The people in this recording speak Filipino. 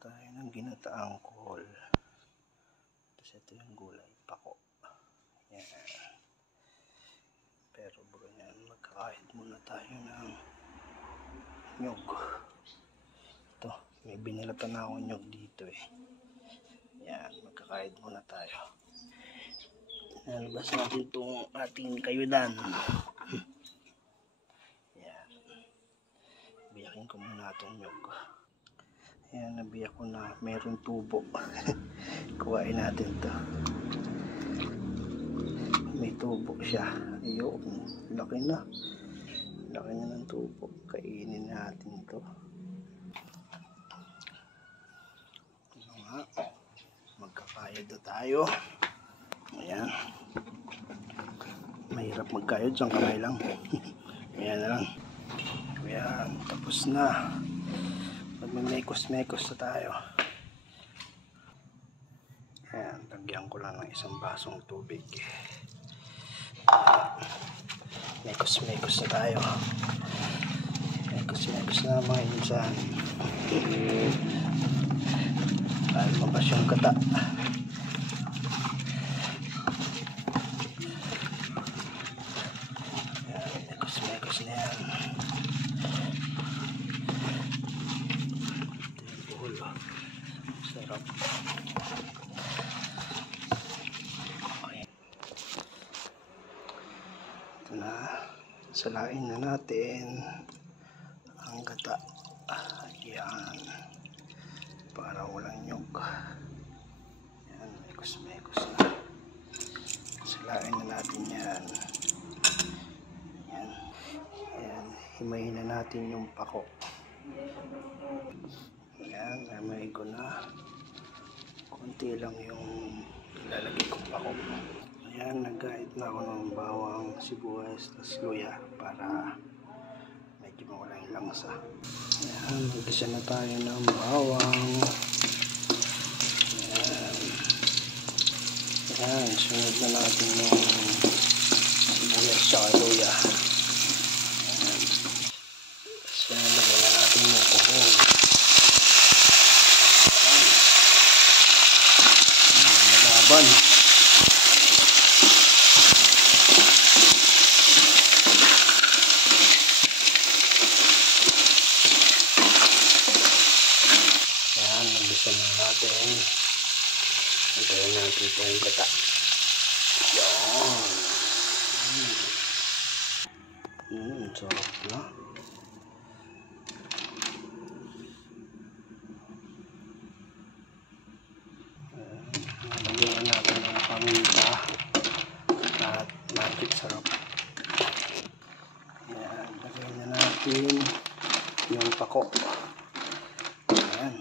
tayo ng ginataang kol. Tapos ito yung gulay, pako. Yan. Pero bago yan, magkakahit muna tayo ng nyog. Ito, may binilatan na akong nyog dito eh. Yan, magkakahit muna tayo. Nalabas natin itong ating kayudan. Yan. Biyakin ko muna itong nyog. Ayan, nabiyak ko na meron tubo. Kuhain natin to. May tubo siya. Ayun, laki na. Laki na ng tubo. Kainin natin to. Ano nga? Magkakayod na tayo. Ayan. Mahirap magkayod. Siyang kamay lang. Ayan na lang. Ayan, tapos na. Magmimekos-mekos na tayo. Ayan, lagyan ko lang ng isang basong tubig. Mekos-mekos na tayo. Mekos-mekos na mga insan. Para mabas yung kata. Ayan, mekos-mekos na yan. Sarap. Okay. Ito na. Salain na natin ang gata. Ayan. Para walang nyog. Ayan. Mekos-mekos na. Salain na natin yan. Ayan. Ayan. Himayin na natin yung pako. Ayan, namay ko na. Kunti lang yung ilalagay ko pa ko. Ayan, nag-guide na ako ng bawang, sibuyas, tas luya para medyo mawala yung langsa. Ayan, mag-isa na tayo ng bawang. Ayan. Ayan, sunod na natin yung sibuyas tsaka luya. Ayan. Tapos nalagyan na natin yung kuhol. Ban. Ayan, nagisa na natin. Antayin natin itong gata. Yan. Sarap na. Lagyan natin ng paminta at magic sarap. Ayan, lagyan na natin yung pako. Ayan.